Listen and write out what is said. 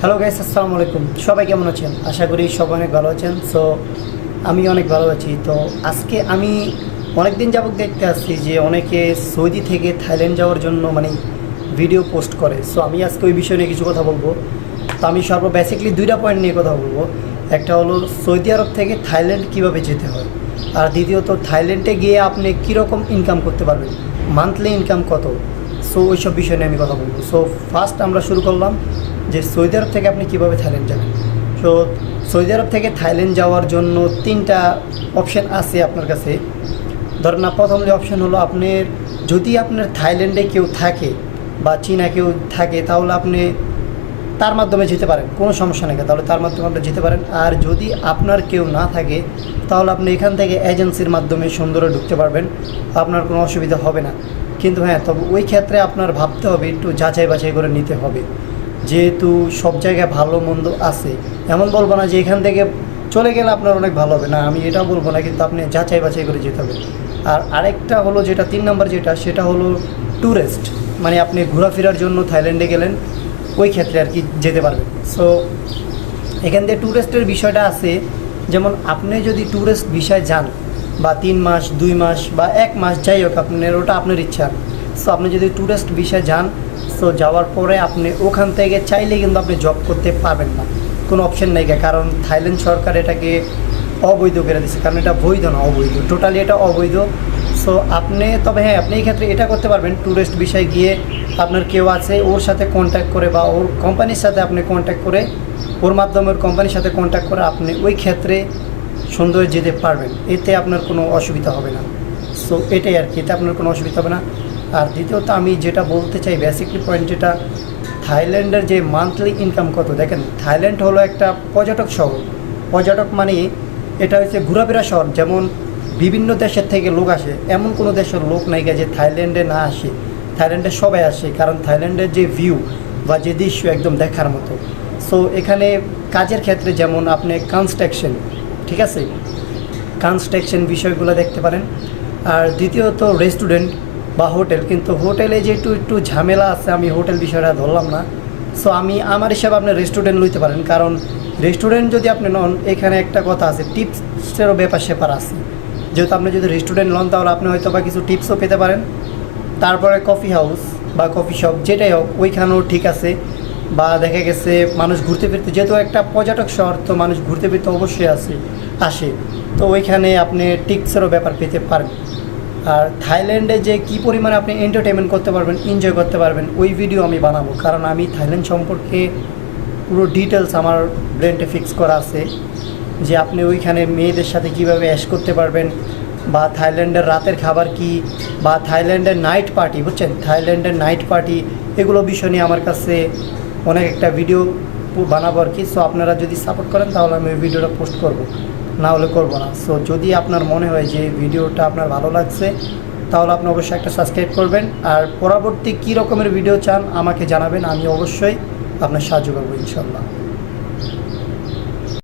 Hello guys, আসসালামু আলাইকুম। সবাই কেমন আছেন? আশা করি সবাই অনেক ভালো আছেন। সো আমি অনেক ভালো আছি। তো আজকে আমি অনেক দিন যাবত দেখতে আসছি যে অনেকে সৌদি থেকে থাইল্যান্ড যাওয়ার জন্য ভিডিও পোস্ট করে। সো আমি আজকে ওই বিষয় নিয়ে কিছু কথা বলবো। তো আমি বেসিকলি দুইটা পয়েন্ট নিয়ে কথা বলবো। একটা হলো সৌদি আরব থেকে থাইল্যান্ড কীভাবে যেতে হয়, আর দ্বিতীয়ত থাইল্যান্ডে গিয়ে আপনি কীরকম ইনকাম করতে পারবেন, মান্থলি ইনকাম কত। সো ওইসব বিষয় নিয়ে আমি কথা বলবো। সো ফার্স্ট আমরা শুরু করলাম যে সৌদি আরব থেকে আপনি কীভাবে থাইল্যান্ড যাবেন। সো সৌদি আরব থেকে থাইল্যান্ড যাওয়ার জন্য তিনটা অপশান আছে আপনার কাছে। ধরেন না, প্রথম যে অপশান হলো আপনার, যদি আপনার থাইল্যান্ডে কেউ থাকে বা চীনা কেউ থাকে তাহলে আপনি তার মাধ্যমে যেতে পারেন, কোনো সমস্যা নেই, তাহলে তার মাধ্যমে আপনি যেতে পারেন। আর যদি আপনার কেউ না থাকে তাহলে আপনি এখান থেকে এজেন্সির মাধ্যমে সুন্দরে ঢুকতে পারবেন, আপনার কোনো অসুবিধা হবে না। কিন্তু হ্যাঁ, তবে ওই ক্ষেত্রে আপনার ভাবতে হবে, একটু যাচাই বাছাই করে নিতে হবে, যেহেতু সব জায়গায় ভালো মন্দ আছে। এমন বলবো না যে এখান থেকে চলে গেলে আপনার অনেক ভালো হবে, না আমি এটাও বলবো না, কিন্তু আপনি যাচাই বাছাই করে যেতে হবে। আর আরেকটা হলো যেটা 3 নম্বর, সেটা হলো ট্যুরিস্ট, আপনি ঘোরাফেরার জন্য থাইল্যান্ডে গেলেন, ওই ক্ষেত্রে আর কি যেতে পারবেন। সো এখান থেকে ট্যুরিস্টের বিষয়টা আছে, যেমন আপনি যদি ট্যুরিস্ট ভিসায় যান বা 3 মাস 2 মাস বা 1 মাস, যাই হোক আপনার ওটা আপনার ইচ্ছা। সো আপনি যদি ট্যুরিস্ট ভিসায় যান, সো যাওয়ার পরে আপনি ওখান থেকে চাইলে কিন্তু আপনি জব করতে পারবেন না, কোনো অপশন নেই, কারণ থাইল্যান্ড সরকার এটাকে অবৈধ করে দিচ্ছে, কারণ এটা বৈধ না, অবৈধ, টোটালি এটা অবৈধ। সো তবে হ্যাঁ, আপনি এই ক্ষেত্রে এটা করতে পারবেন, ট্যুরিস্ট বিষয়ে গিয়ে আপনার কেউ আছে ওর সাথে কন্ট্যাক্ট করে বা ওর কোম্পানির সাথে আপনি কন্ট্যাক্ট করে, ওর মাধ্যমে ওর কোম্পানির সাথে কন্ট্যাক্ট করে আপনি ওই ক্ষেত্রে সুন্দর যেতে পারবেন, এতে আপনার কোনো অসুবিধা হবে না। সো এটাই আর কি, এতে আপনার কোনো অসুবিধা হবে না। আর দ্বিতীয়ত আমি যেটা বলতে চাই, বেসিকলি পয়েন্ট যেটা, থাইল্যান্ডের যে মান্থলি ইনকাম কত, দেখেন থাইল্যান্ড হলো একটা পর্যটক শহর। পর্যটক এটা হচ্ছে ঘোরাফেরা শহর, যেমন বিভিন্ন দেশের থেকে লোক আসে, এমন কোনো দেশের লোক নাই যে থাইল্যান্ডে না আসে। থাইল্যান্ডে সবাই আসে, কারণ থাইল্যান্ডের যে ভিউ বা যে দৃশ্য একদম দেখার মতো। সো এখানে কাজের ক্ষেত্রে যেমন আপনি কনস্ট্রাকশন, ঠিক আছে, কনস্ট্রাকশন বিষয়গুলো দেখতে পারেন। আর দ্বিতীয়ত রেস্টুরেন্ট বা হোটেল, কিন্তু হোটেলে যে একটু ঝামেলা আছে, আমি হোটেল বিষয়টা ধরলাম না। সো আমার হিসাবে আপনি রেস্টুরেন্ট লইতে পারেন, কারণ রেস্টুরেন্ট যদি আপনি নন, এখানে একটা কথা আছে, টিপসেরও ব্যাপার স্যাপার আছে। যেহেতু আপনি যদি রেস্টুরেন্ট লন তাহলে আপনি হয়তো বা কিছু টিপসও পেতে পারেন। তারপরে কফি হাউস বা কফি শপ যেটাই হোক, ওইখানেও ঠিক আছে। বা দেখা গেছে মানুষ ঘুরতে ফিরতে, যেহেতু একটা পর্যটক শহর, তো মানুষ ঘুরতে ফিরতে অবশ্যই আসে, তো ওইখানে আপনি টিপসেরও ব্যাপার পেতে পারেন। আর থাইল্যান্ডে যে কী পরিমাণে আপনি এন্টারটেনমেন্ট করতে পারবেন, এনজয় করতে পারবেন, ওই ভিডিও আমি বানাবো, কারণ আমি থাইল্যান্ড সম্পর্কে পুরো ডিটেলস আমার ব্রেনটে ফিক্স করা আছে, যে আপনি ওইখানে মেয়েদের সাথে কীভাবে অ্যাশ করতে পারবেন, বা থাইল্যান্ডের রাতের খাবার কি, বা থাইল্যান্ডের নাইট পার্টি, বুঝছেন, থাইল্যান্ডের নাইট পার্টি, এগুলো বিষয় নিয়ে আমার কাছে অনেক একটা ভিডিও বানাবো আর কি। সো আপনারা যদি সাপোর্ট করেন তাহলে আমি ওই ভিডিওটা পোস্ট করব, না হলে করবো না। সো যদি আপনার মনে হয় যে ভিডিওটা আপনার ভালো লাগছে, তাহলে আপনি অবশ্যই একটা সাবস্ক্রাইব করবেন। আর পরবর্তী কী রকমের ভিডিও চান আমাকে জানাবেন, আমি অবশ্যই আপনার সাহায্য করবো ইনশাল্লাহ।